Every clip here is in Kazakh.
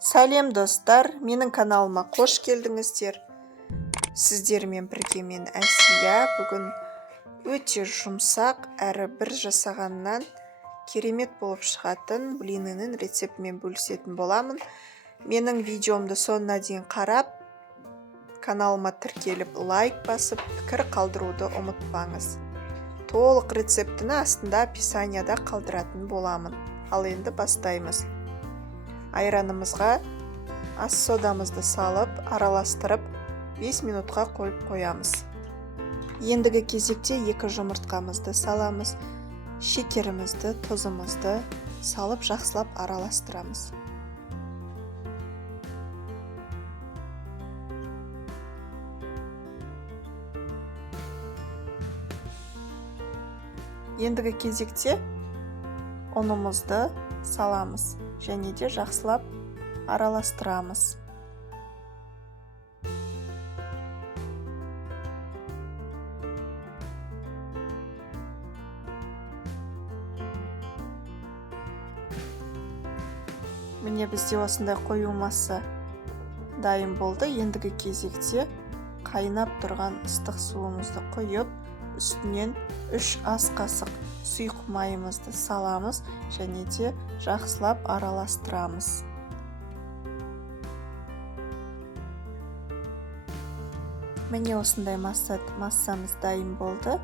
Сәлем достар, менің каналыма қош келдіңіздер. Сіздермен бірге мен Әсия. Бүгін өте жұмсақ әрі бір жасағаннан керемет болып шығатын блинінің рецептімен бөлісетін боламын. Менің видеомды соңына дейін қарап, каналыма тіркеліп лайк басып, пікір қалдыруды ұмытпаңыз. Толық рецептіні астында описанияда қалдыратын боламын. Ал енді бастаймыз. Айранымызға ас содамызды салып, араластырып 5 минутқа қойып қоямыз. Ендігі кезекте 2 жұмыртқамызды саламыз. Шекерімізді, тұзымызды салып жақсылап араластырамыз. Ендігі кезекте ұнымызды саламыз және де жақсылап араластырамыз. Міне бізде осындай қою масса дайын болды. Ендігі кезекте қайнап тұрған ыстық суымызды құйып, үстінен 3 ас қасық сұйық майымызды саламыз және де жақсылап араластырамыз. Міне осындай массамыз дайын болды.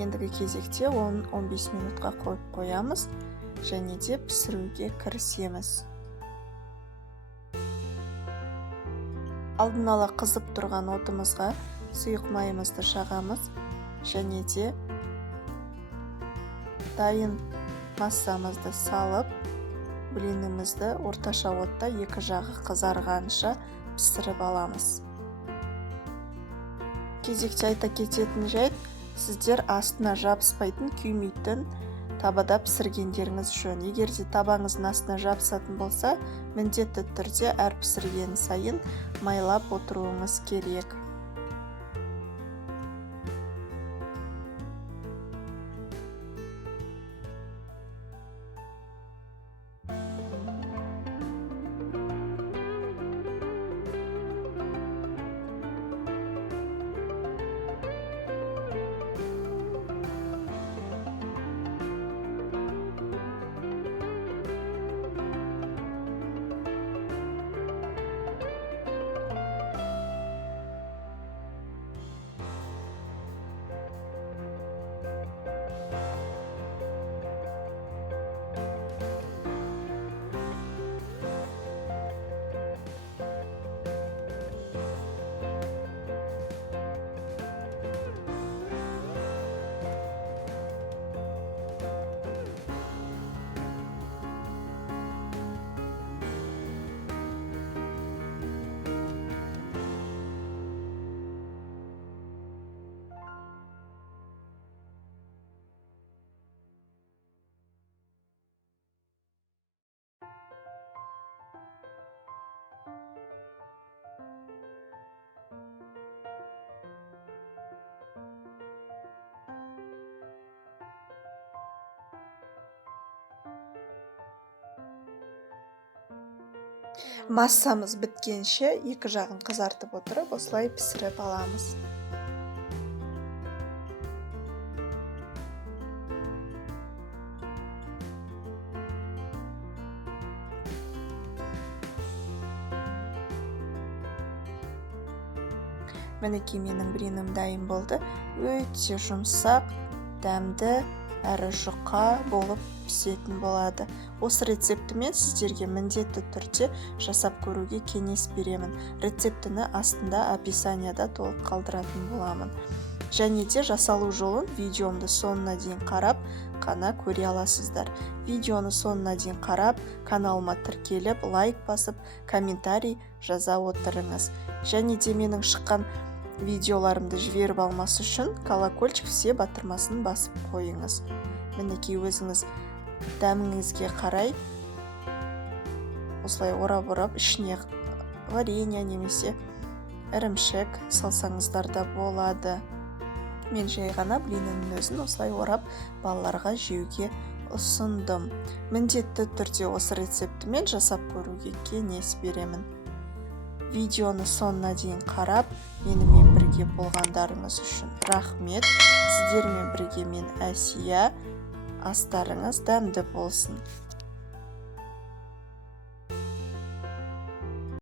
Ендігі кезекте 10-15 минутқа қойып қоямыз және де пісіруге кірісеміз. Алдын ала қызып тұрған отымызға сұйық майымызды жағамыз және де дайын массамызды салып, блинімізді орташа отта 2 жағы қызарғанша пісіріп аламыз. Кезекте айта кететін жайт, сіздер астына жабыспайтын, күймейтін табада пісіргендеріңіз жөн. Егер де табаңыздың астына жабысатын болса, міндетті түрде әр пісірген сайын майлап отыруыңыз керек. Массамыз біткенше 2 жағын қызартып отырып, осылай пісіріп аламыз. Мінекей менің блиным дайын болды. Өте жұмсақ, дәмді әрі жұқа болып пісетін болады. Осы рецептімен сіздерге міндетті түрде жасап көруге кеңес беремін. Рецептіні астында описанияда толық қалдыратын боламын. Және де жасалу жолын видеомды соңына дейін қарап, қана көре аласыздар. Видеоны соңына дейін қарап, каналыма тіркеліп, лайк басып, комментарий жаза отырыңыз. Және де менің шыққан видеоларымды жіберіп алмас үшін колокольчик все батырмасын басып қойыңыз. Мінекей өзіңіз дәміңізге қарай осылай орап-орап ішіне варенье немесе ірімшік салсаңыздар да болады. Мен жай ғана блиннің өзін осылай орап балаларға жеуге ұсындым. Міндетті түрде осы рецептімен жасап көруге кеңес беремін. Видеоны соңына дейін қарап, менімен бірге болғандарыңыз үшін рахмет. Сіздермен бірге мен Әсия. Астарыңыз дәмді болсын.